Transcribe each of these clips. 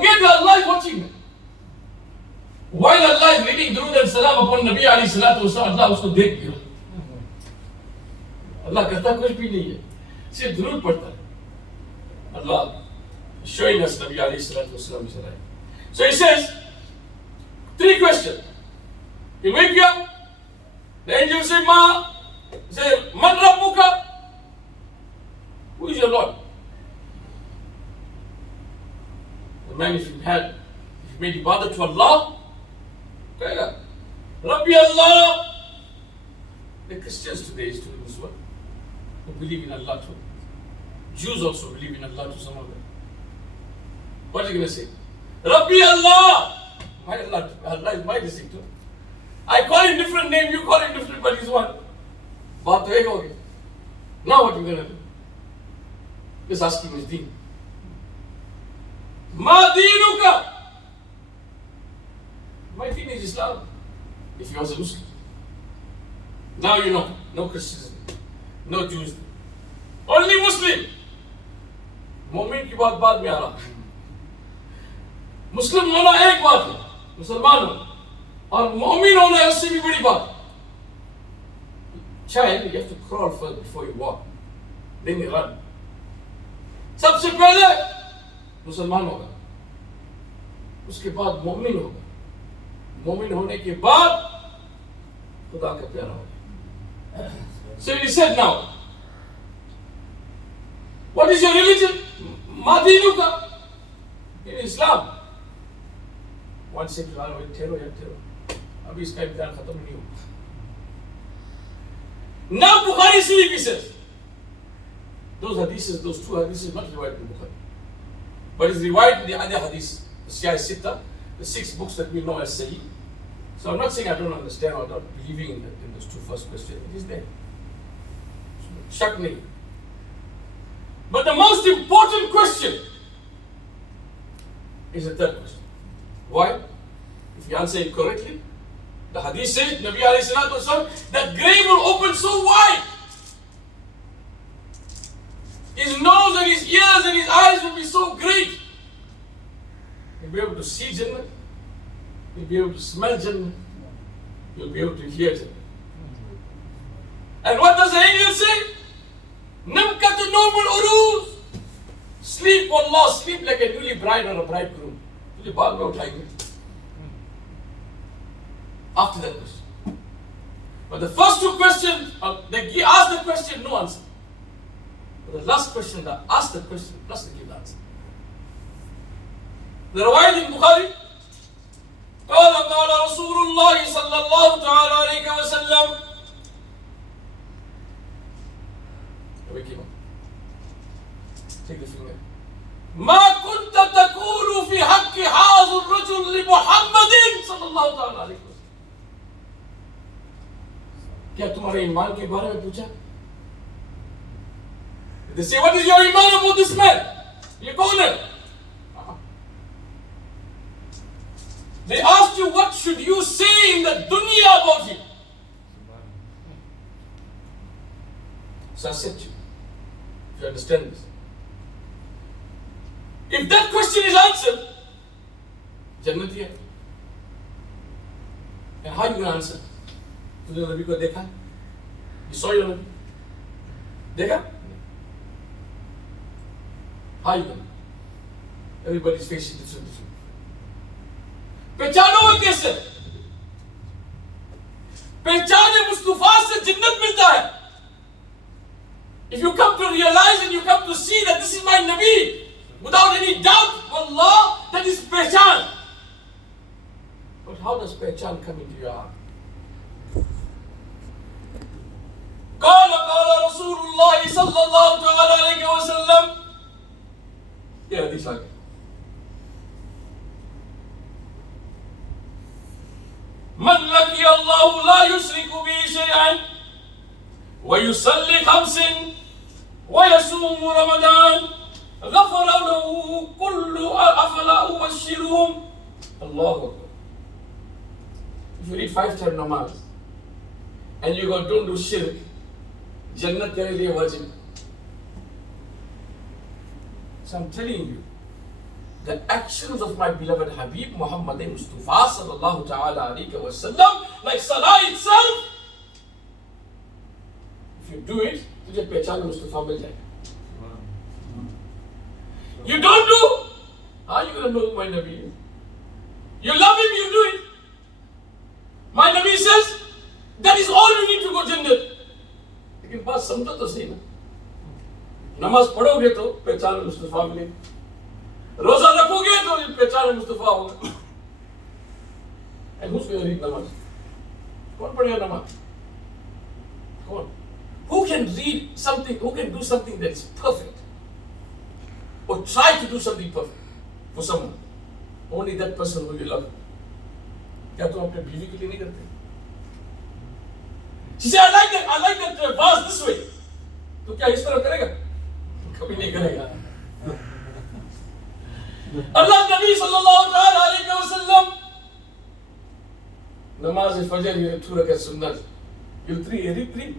forget that Allah is watching them. While Allah is reading Durood and Salam upon Nabi alayhi salatu wasallam, Allah उसको देख लिया. Allah करता कुछ भी नहीं है, सिर्फ दुरूद पढ़ता है. Allah showing us Nabi alayhi salatu wasallam is alive. So he says, 3 questions. He wake you up. The angel say, Man Rabbuka? Who is your Lord? The man, if you made ibadah to Allah, Rabbi Allah. The Christians today is doing this one, who believe in Allah too. Jews also believe in Allah to some of them. What are you going to say? Rabbi Allah. My Allah, Allah is my distinct too. I call him different name, you call him different, but he's one. Baat to ek ho gayi. Now what are you going to do? Just ask him his deen. Ma deenuka. My deen is Islam. If he was a Muslim. Now you know, no Christians, no Jews, only Muslim. मोमिन की बात बाद में आ रहा. मुस्लिम होना एक बात है, मुसलमान होना, और मोमिन होना है उससे भी बड़ी बात. Child, you have to crawl first before you walk, then you run. सबसे पहले मुसलमान होगा, उसके बाद मोमिन होगा, मोमिन होने के बाद खुदा का प्यारा होगा. So he said, now, what is your religion? Madinuka. In Islam. One said, Tero. Abhi iska imtihan khatam nahi hoga. Now Bukhari Sharif, he says, those hadiths, those 2 hadiths, not riwayat in Bukhari, but it's riwayat in the other hadiths, the Ziaee Sitta, the 6 books that we know as Sahih. So I'm not saying I don't understand or not believing in those 2 first questions. It is there. Shak nahi. But the most important question is the 3rd question. Why? If you answer it correctly, the hadith says, Nabi alayhi salatu wasallam, that grave will open so wide. His nose and his ears and his eyes will be so great. He'll be able to see Jannah. He'll be able to smell Jannah. He'll be able to hear Jannah. And what does the angel say? Namkatu noble uruz. Sleep, wallah, sleep like a newly bride or a bridegroom. After that question. But the first 2 questions, they ask the question, no answer. But the last question, they ask the question, plus they give the answer. The riwayat in Bukhari, قال رسول الله صلى الله عليه وسلم. Take the finger. ما كنت تقول في حق هذا الرجل لمحمد صلى الله عليه وسلم. क्या तुम्हारे ईमान के बारे में पूछा? They say, what is your iman about this man? ये कौन है? They asked you, what should you say in the dunya about him? So I said to you, if you understand this, if that question is answered, Jannati hai. And how are you going to answer? तूने नबी को देखा? You saw your Nabi? देखा? How are you going to? Everybody's facing different. पहचानो कैसे? पहचाने मुस्तफा से जन्नत मिलता है. If you come to realize and you come to see that this is my Nabi, without any doubt, Allah, that is pehchan. But how does pehchan come into your heart? قال رسول الله صلى الله عليه وسلم. Yeah, this like. من لقي الله لا يشرك به شيئا ويصلي 5 ويصوم رمضان غفر له كل أفلا أبشرهم. الله أكبر. If you read 5 times namaz and you go don't do shirk, Jannat तेरे लिए वाजिब. So I'm telling you, the actions of my beloved Habib Muhammad Mustafa sallallahu ta'ala alayhi wa sallam, like salah itself. If you do it, तुझे पहचान Mustafa मिल जाएगा. You don't do, how are you going to know my Nabi is? You love him, you do it. My Nabi says, that is all you need to go Jannah. लेकिन बात समझो तो सही ना. नमाज पढ़ोगे तो पहचान मुस्तफा मिलेगी. रोजा रखोगे तो पहचान मुस्तफा होगा. And who's going to read namaz? कौन पढ़ेगा नमाज? कौन? Who can read something, who can do something that is perfect? Or try to do something perfect for someone? Only that person who you love. क्या तुम अपने बीवी के लिए नहीं करते? She said, I like that verse this way. तो क्या इस तरह करेगा? कभी नहीं करेगा. अल्लाह नबी सल्लल्लाहु अलैहि वसल्लम नमाज फजर ये 2 रकात सुन्नत. You read 3.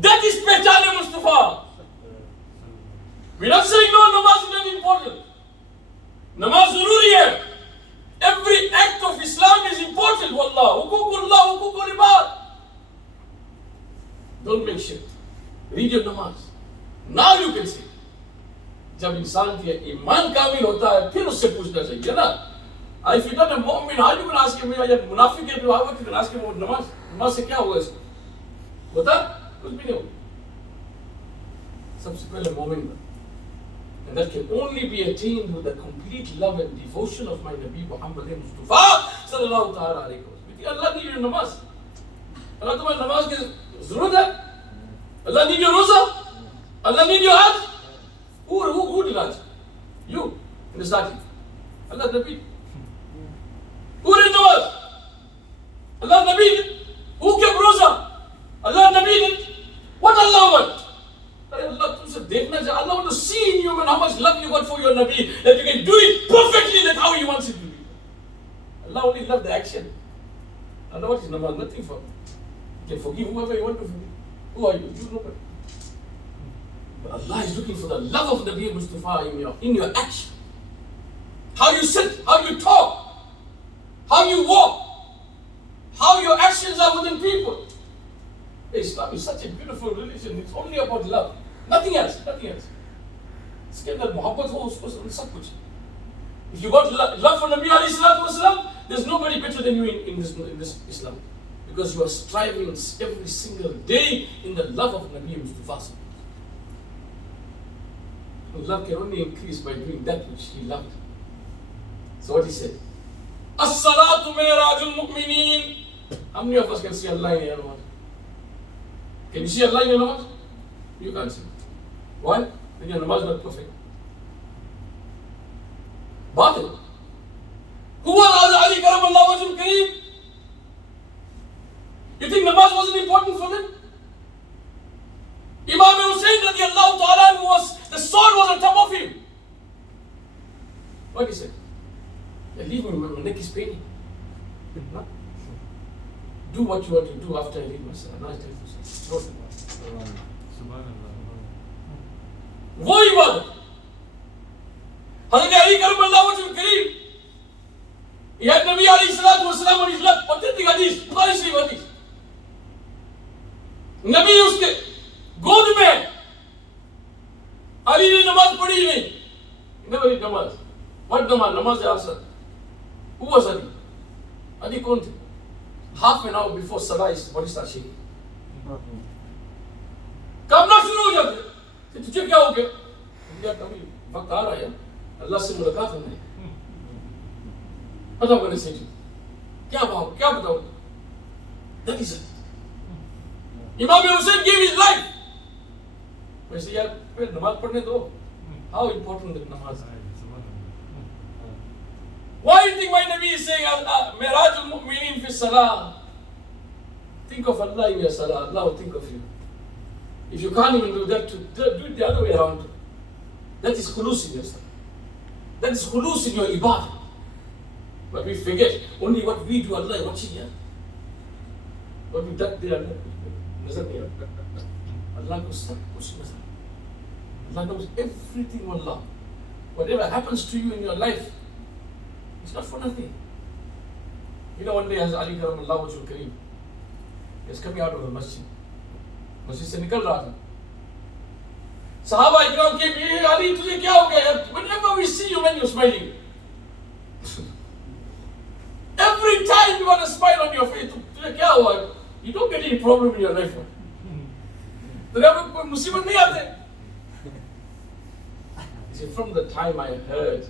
That is pehchan Mustafa. We're not saying no, namaz is not important. Namaz zaruri hai. Every act of Islam is important. Wallah, huququllah, huququl ibad. Don't make shit. Read your namaz. Now you can see. जब इंसान की ईमान कामिल होता है फिर उससे पूछना चाहिए ना. If you're not a mu'min, how are you going to ask him? या मुनाफिक है तो how are you going to ask him about नमाज से क्या होगा इसको? होता कुछ भी नहीं होगा. सबसे पहले मोमिन बन. And that can only be attained with the complete love and devotion of my Nabi Muhammad Mustafa sallallahu ta'ala alayhi wa sallam. Allah need your namaz. Allah तुम्हारे नमाज की जरूरत है. Allah need your roza. Allah need your hajj. Who did hajj? You in the starting. Allah Nabi. Who did namaz? Allah Nabi did. Who kept roza? Allah Nabi did. What Allah want? Allah तुमसे देखना चाहिए. Allah want to see in you and how much love you got for your Nabi, that you can do it perfectly like how He wants it to be. Allah only love the action. Allah what is namaz? Nothing for. You can forgive whoever you want to forgive. Who are you? You know better. But Allah is looking for the love of Nabi Mustafa in your action. How you sit, how you talk, how you walk, how your actions are within people. Islam is such a beautiful religion. It's only about love. Nothing else. Nothing else. इसके अंदर मोहब्बत हो उसको सब कुछ. If you got love for Nabi alayhi salatu wasalam, there's nobody better than you in this Islam, because you are striving every single day in the love of Nabi Mustafa. Love can only increase by doing that which he loved. So what he said, As-salatu mi'rajul mu'minin. How many of us can see Allah in your namaz? Can you see Allah in your namaz? You can't see. Why? Then your namaz is not perfect. Batil. Who was Ali Karamallahu wajhul Kareem? You think namaz wasn't important for them? Imam Hussain radiallahu ta'ala was, the sword was on top of him. What he said? Leave me, my neck is paining. No? Do what you want to do after I leave my son. वो इबादत हज़रत अली करमल्लाहु वजहु करीम, he had Nabi alayhi salatu wasalam on his lap. Authentic hadith, Bukhari Sharif hadith. नबी उसके गोद में, अली ने नमाज पढ़ी ही नहीं. Never read namaz. What namaz? Namaz is asr. Who was Ali? Ali कौन थे? Half an hour before salah is body start shaking. कामना शुरू हो जाते. तुझे क्या हो गया? क्या कभी वक्त आ रहा है अल्लाह से मुलाकात होने. बताओ मैंने से क्या बताओ? That is it. Imam Hussain gave his life. वैसे यार फिर नमाज पढ़ने दो. How important is namaz? Why do you think my Nabi is saying Mirajul Mu'minin fi Salah? Think of Allah in your Salah. Allah will think of you. If you can't even do that, do it the other way around. That is khulus in your Salah. That is khulus in your ibadah. But we forget only what we do. Allah is watching here. What we do, Allah nazar नहीं आता. Allah को सब कुछ नजर. Allah knows everything, Allah. Whatever happens to you in your life, it's not for nothing. You know, one day as Ali Karamallahu Wajhul Kareem, he was coming out of the masjid. Masjid se nikal raha tha. Sahaba Ikram came, hey Ali, tujhe kya ho gaya? Whenever we see you, man, you're smiling. Every time you want to smile on your face, tujhe kya hua? You don't get any problem in your life. Tujhe koi musibat nahi aate. He said, from the time I heard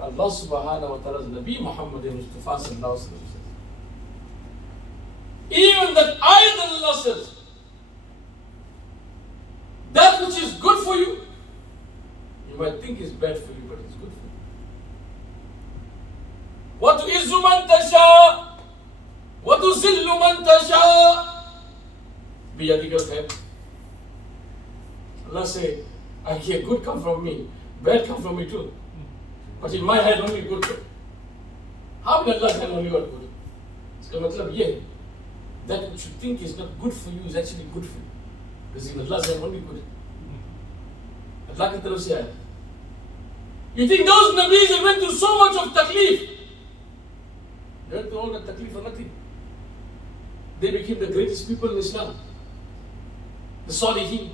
Allah subhanahu wa ta'ala's Nabi Muhammad Mustafa sallallahu alaihi wasallam, even that ayat Allah says, that which is good for you, you might think is bad for you, but it's good for you. وَتُعِزُّ مَنْ تَشَاءُ وَتُذِلُّ مَنْ تَشَاءُ بِيَدِكَ الْخَيْرُ. Allah say, I hear good come from me, bad come from me too. But in my hand only good. How can Allah hand only what good? Iska matlab ye hai, that which you think is not good for you is actually good for you. Because in Allah's hand only good. Allah ki taraf se aaya. You think those Nabis that went through so much of taklif, they went through all that taklif for nothing. They became the greatest people in Islam. The Salihin,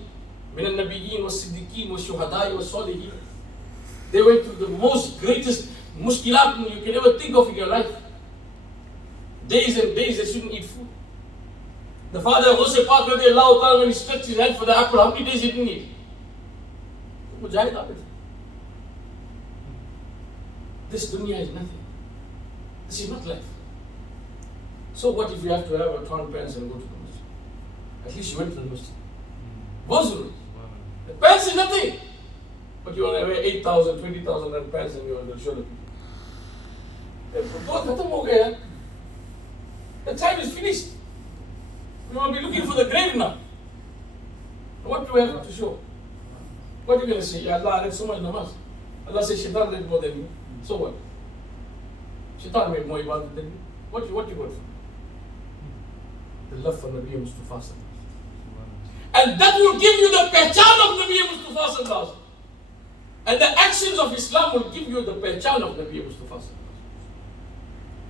min al-Nabiyyin wa Siddiqeen wa Shuhada'i wa Salihin. They went through the most greatest mushkilat you can ever think of in your life. Days and days they shouldn't eat food. The father of Ghusl Pak radiallahu ta'ala, when he stretched his hand for the apple, how many days he didn't eat? Mujahid Abid. This dunya is nothing. This is not life. So what if you have to have a torn pants and go to the masjid? At least you went to the masjid. Wazur. The pants is nothing. But you want to wear 8,000, 20,000 rand pants and you want to show the people. The time is finished. We will be looking for the grave now. What do we have to show? What are you going to say? Ya Allah, I read so much namaz. Allah says Shaitan read more than you. So what? Shaitan made more ibadat than you. What you got for? The love for Nabi Mustafa. And that will give you the pehchan of Nabi Mustafa. And the actions of Islam will give you the pehchan of Nabi Mustafa.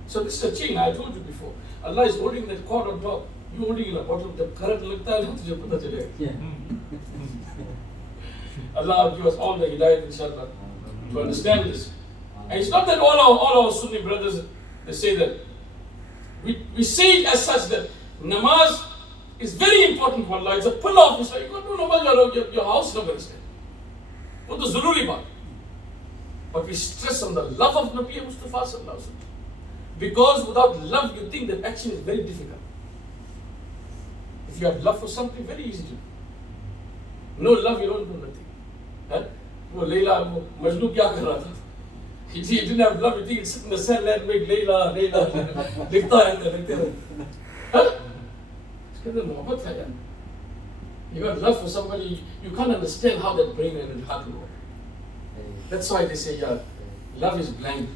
So this is a chain, I told you before. Allah is holding that cord on top. You holding in a bottom. The current lagta hai, tujhe pata chalega. Allah will give us all the hidayat, inshallah, to understand this. And it's not that all our Sunni brothers, they say that. We say it as such that namaz is very important for Allah. It's a pillar of Islam. You can't do namaz, your house number is there. What the zururi part. But we stress on the love of Nabi Mustafa sallallahu alaihi wasallam. Because without love, you think that action is very difficult. If you have love for something, very easy to do. No love, you don't do nothing. Huh? Wo Layla, Majnun kya kar raha tha? He didn't have love, you think it's sit in the cell and make Layla. Likhta hai. Huh? It's muhabbat hai. You got love for somebody, you can't understand how that brain and heart will work. That's why they say, yeah, love is blind.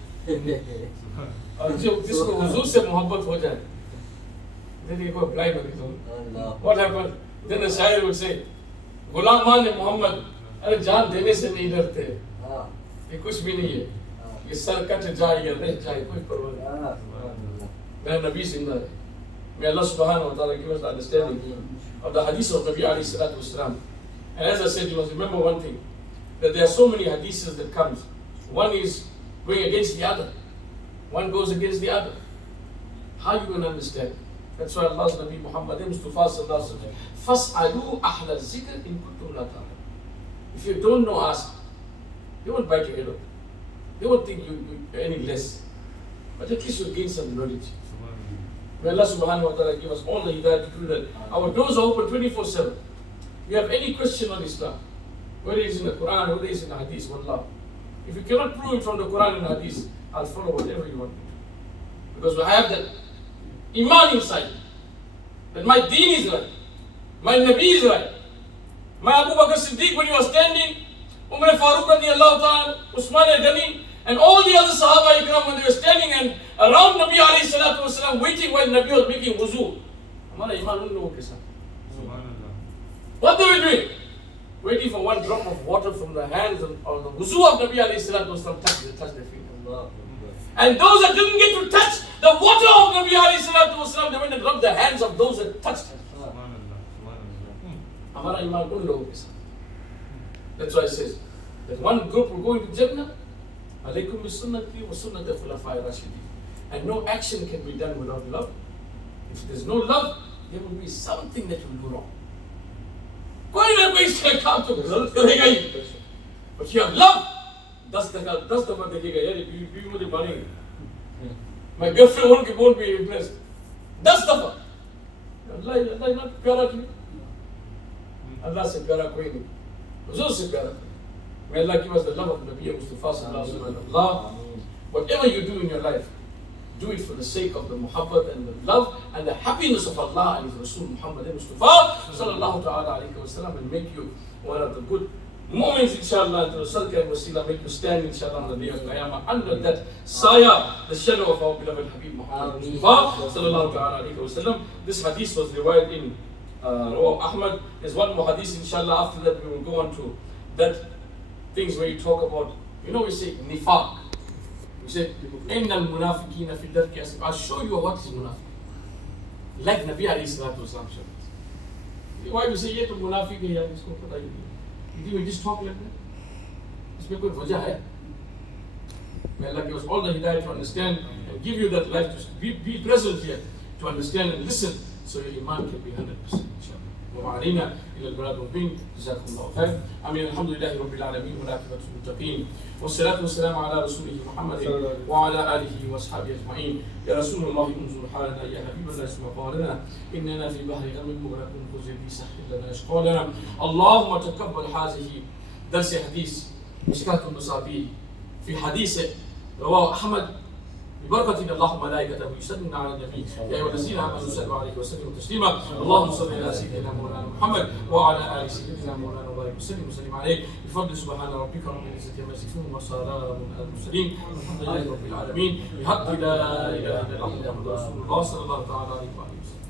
और जिसको हुजूर से मोहब्बत हो जाए, then he go blind on his own. What happened? Then the Shair would say, गुलामान Mohammad, अरे जान देने से नहीं डरते, ये कुछ भी नहीं है, ये सर कट जाए या रह जाए कोई परवाह नहीं. मेरा नबी जिंदा है. May Allah subhanahu wa ta'ala give us the understanding of the hadith of Nabi alayhi salatu wasalam. And as I said, you must remember one thing, that there are so many hadiths that comes. One is going against the other. One goes against the other. How you going to understand? That's why Allah's Nabi Muhammad Mustafa sallallahu alaihi wasallam, فَاسْأَلُوا أَحْلَ الذِّكْرِ إِن كُنتُمْ لَا تَعْلَمُونَ. If you don't know, ask. They won't bite your head off. They won't think you're any less. But at least you'll gain some knowledge. May Allah subhanahu wa ta'ala give us all the hidayah to do that. Our doors are open 24/7. If you have any question on Islam, whether it is in the Quran, whether it is in the Hadith, wallah. If you cannot prove it from the Quran and Hadith, I'll follow whatever you want me to. Because I have that iman inside, that my deen is right, my Nabi is right. My Abu Bakr Siddiq, when he was standing, Umar Farooq radiallahu ta'ala, Usman Ghani, and all the other Sahaba Ikram, when they were standing and around Nabi alayhi salatu wasalam, waiting while Nabi was making wuzu. Hamara iman un logon ke saath. What they were doing? waiting for one drop of water from the hands of the wuzu of Nabi alayhi salatu wasalam touch their feet. And those that didn't get to touch the water of Nabi alayhi salatu wasalam, they went and rubbed the hands of those that touched him. Hamara iman un logo ke saath. That's why it says that one group will go into Jannah, alaykum bi sunnati wa sunnati khulafai rashidin. And no action can be done without love. If there's no love, there will be something that will go wrong. कोई ना कोई इसका काम तो गलत करेगा ही. But you have love. 10 दफा देखेगा यार बीवी मुझे मारेंगे. My girlfriend won't be impressed. 10 दफा. Allah is not प्यारा to me. Allah से प्यारा कोई नहीं. हुजूर से प्यारा. May Allah give us the love of Nabi Mustafa sallallahu alaihi wasallam. Whatever you do in your life, do it for the sake of the muhabbat and the love and the happiness of Allah and His Rasul Muhammad Mustafa sallallahu ta'ala alayhi wa sallam, and make you one of the good moments inshallah, to the sadaqah and wasila, make you stand inshallah on the day of Qiyamah under that sayah, the shadow of our beloved Habib Muhammad Mustafa sallallahu ta'ala alayhi wa sallam. This hadith was riwayat in Rawah Ahmad. There's one more hadith inshallah. After that we will go on to that things where you talk about, we say nifaq. We say, Innal munafiqina fi darki asfal. I'll show you what is munafiq. Like Nabi alayhi salatu wasalam showed us. Why we say, ye to munafiq hai yaar, isko pata hi nahi. You think we just talk like that? Isme koi wajah hai? May Allah give us all the hidayah to understand and give you that life to be present here, to understand and listen, so your iman can be 100%. وعلينا إلى البلاد المبين. جزاكم الله خير. آمين. الحمد لله رب العالمين والعاقبة للمتقين والصلاة والسلام على رسوله محمد وعلى آله وأصحابه أجمعين. يا رسول الله انظر حالنا، يا حبيب الله اسمع قولنا، إننا في بحر غم مغرقون خذ بي سهل لنا أشقالنا. اللهم تقبل هذه درس حديث مشكات المصابيح في حديث رواه أحمد ببركة الله وملائكته يصلون على النبي يا أيها الذين آمنوا صلوا عليه وسلموا تسليما. اللهم صل على سيدنا مولانا محمد وعلى آل سيدنا مولانا وبارك وسلم عليه بفضل سبحان ربك رب العزة عما يصفون وسلام على المرسلين والحمد لله رب العالمين بحق لا إله إلا الله محمد رسول الله صلى الله تعالى عليه وآله وسلم.